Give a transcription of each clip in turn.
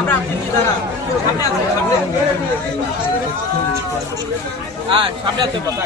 আমরা আসছি দাঁড়া সামনে আছে হ্যাঁ সামনে আছে কথা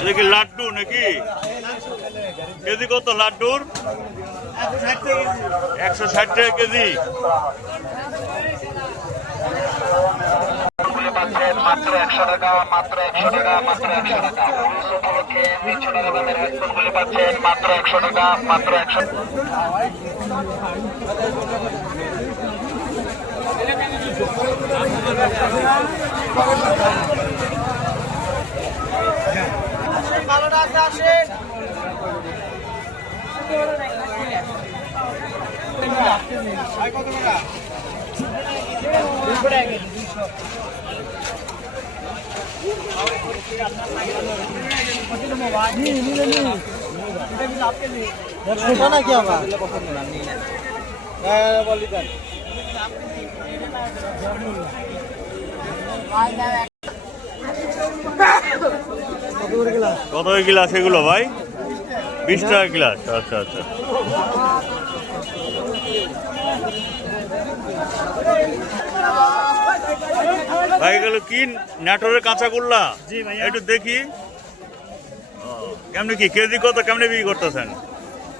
এটা কি লাড্ডু নাকি? কেজি কত লাড্ডুর? 160 টাকা কেজি। মাত্র 100 টাকা, মাত্র 100 টাকা, মাত্র 100 টাকা। উপলক্ষে 100 টাকা দামের হেডফোনগুলি পাচ্ছেন মাত্র 100 টাকা, মাত্র 100 ভালোটা আছে আসে কত টাকা 200 টাকা 200 নাকি আবার কত গ্লাস এগুলো ভাই? 20 টাকা গ্লাস। আচ্ছা আচ্ছা। ভাই এগুলো কি নাটোরের কাঁচাগোল্লা? একটু দেখি কেমনি কি কেজি কত কেমনে বিক্রি করতেছেন?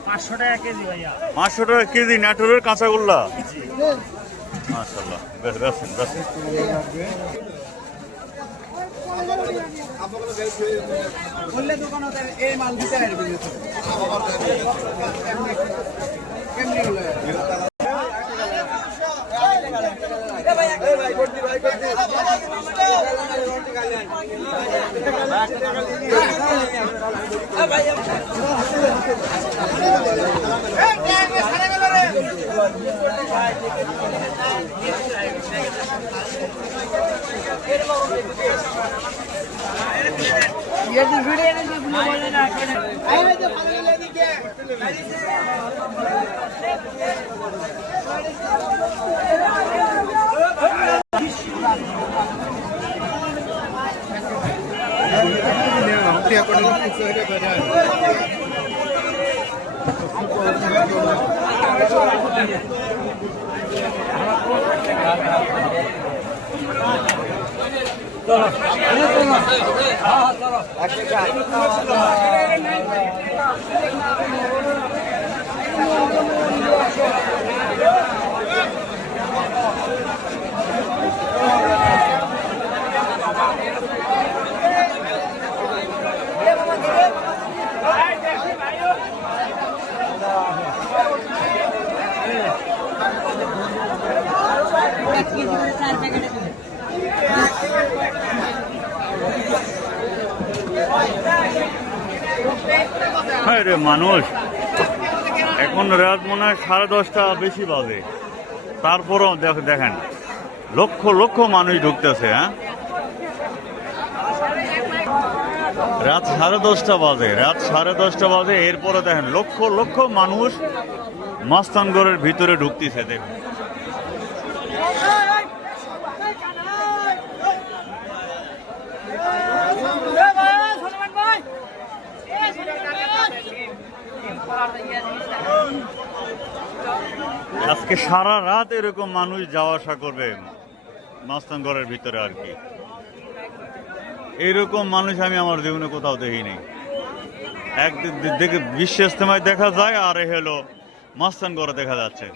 500 টাকা কেজি ভাইয়া 500 টাকা কেজি নাটোরের কাঁচাগোল্লা। মাশাআল্লাহ বেশ বেশ বেশ। বললে দোকান এই মাল দিতে আসবে কেমনি হলো ये वीडियो ने जो बोले ना आए जो फाइनल लेगी के হ্যাঁ রে মানুষ এখন রাত মনে হয় 10:30টা বেশি বাজে, তারপরও দেখেন লক্ষ লক্ষ মানুষ ঢুকতেছে। হ্যাঁ রাত 10:30টা বাজে, রাত 10:30টা বাজে, এরপরে দেখেন লক্ষ লক্ষ মানুষ মস্তানগড়ের ভিতরে ঢুকতেছে। দেখুন আজকে সারা রাত এরকম মানুষ যাওয়া আসা করবে মস্তানগড়ের ভিতরে আর কি। এইরকম মানুষ আমি আমার জীবনে কোথাও দেখিনি। একদিক দেখে বিশ্ব ইজতেমায় দেখা যায়, আর হলো মস্তানগড়ে দেখা যাচ্ছে।